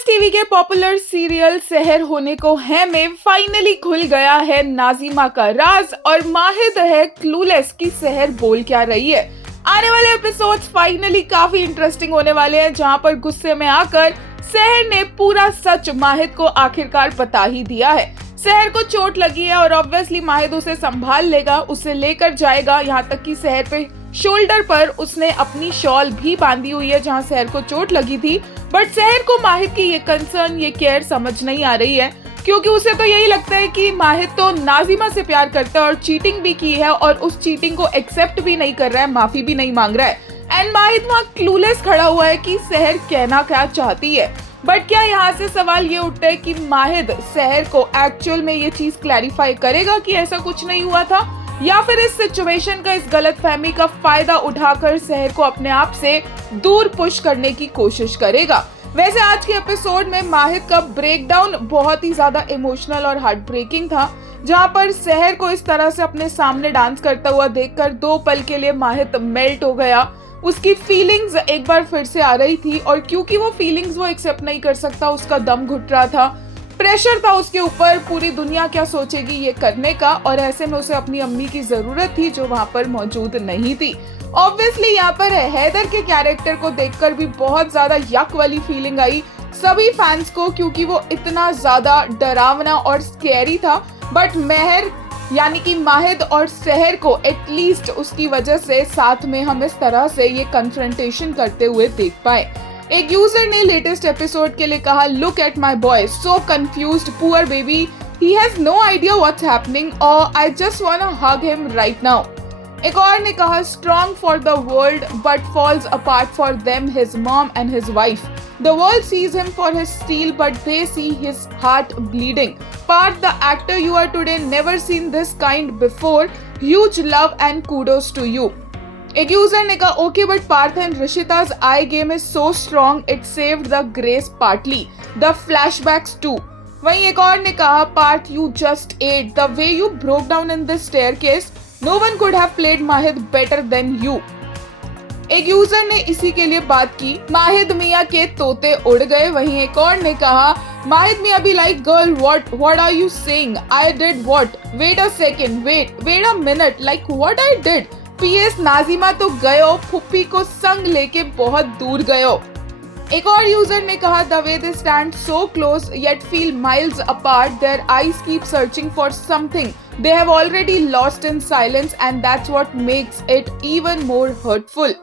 MS TV के popular serial सहर होने को है में फाइनली खुल गया है नाजिमा का राज और माहिद है क्लूलेस की सहर बोल क्या रही है। आने वाले एपिसोड्स फाइनली काफी इंटरेस्टिंग होने वाले हैं, जहां पर गुस्से में आकर सहर ने पूरा सच माहिद को आखिरकार बता ही दिया है। सहर को चोट लगी है और ऑब्वियसली माहिद उसे संभाल लेगा, उसे लेकर जाएगा। यहाँ तक कि सहर पे शोल्डर पर उसने अपनी शॉल भी बांधी हुई है जहाँ सहर को चोट लगी थी। बट सहर को माहिद की ये कंसर्न, ये केयर समझ नहीं आ रही है, क्योंकि उसे तो यही लगता है कि माहिद तो नाजिमा से प्यार करता है और चीटिंग भी की है और उस चीटिंग को एक्सेप्ट भी नहीं कर रहा है, माफी भी नहीं मांग रहा है। एंड माहिद वहाँ क्लूलेस खड़ा हुआ है कि सहर कहना क्या चाहती है। बट क्या यहाँ से सवाल ये उठता है कि माहिद सहर को एक्चुअल में ये चीज क्लैरिफाई करेगा कि ऐसा कुछ नहीं हुआ था, या फिर इस सिचुएशन का, इस गलतफहमी का फायदा उठाकर सहर को अपने आप से दूर पुश करने की कोशिश करेगा। वैसे आज के एपिसोड में माहिद का ब्रेकडाउन बहुत ही ज्यादा इमोशनल और हार्ट ब्रेकिंग था, जहां पर सहर को इस तरह से अपने सामने डांस करता हुआ देखकर दो पल के लिए माहिद मेल्ट हो गया। उसकी फीलिंग्स एक बार फिर से आ रही थी और क्योंकि वो फीलिंग्स वो एक्सेप्ट नहीं कर सकता, उसका दम घुट रहा था, प्रेशर था उसके ऊपर पूरी दुनिया क्या सोचेगी ये करने का, और ऐसे में उसे अपनी अम्मी की जरूरत थी जो वहां पर मौजूद नहीं थी। ऑब्वियसली यहाँ पर हैदर के कैरेक्टर को देखकर भी बहुत ज्यादा यक वाली फीलिंग आई सभी फैंस को, क्योंकि वो इतना ज्यादा डरावना और स्कैरी था। बट मेहर यानी कि माहिद और सहर को एटलीस्ट उसकी वजह से साथ में हम इस तरह से ये कन्फ्रंटेशन करते हुए देख पाए। एक यूजर ने लेटेस्ट एपिसोड के लिए कहा, look at my boy, so confused, poor baby, he has no idea what's happening और I just want to hug him right now. एक और ने कहा, strong for the world but falls apart for them his mom and his wife. The world sees him for his steel but they see his heart bleeding. Parth, the actor you are today, never seen this kind before. Huge love and kudos to you. एक user ने कहा, okay but Parth and Rishita's eye game is so strong it saved the grace partly. The flashbacks too. वहीं एक और ने कहा, Parth you just ate. The way you broke down in this staircase, no one could have played Mahid better than you. एक user ने इसी के लिए बात की, माहिद मियाँ के तोते उड़ गए। वहीं एक और ने कहा, माहिद मियाँ भी like girl what are you saying, I did what, wait a second, wait a minute, like what I did, PS Nazima तो गयो, फुप्पी को संग लेके बहुत दूर गयो। एक और यूजर ने कहा, the way they stand so close yet feel miles apart, their eyes keep searching for something they have already lost in silence and that's what makes it even more hurtful.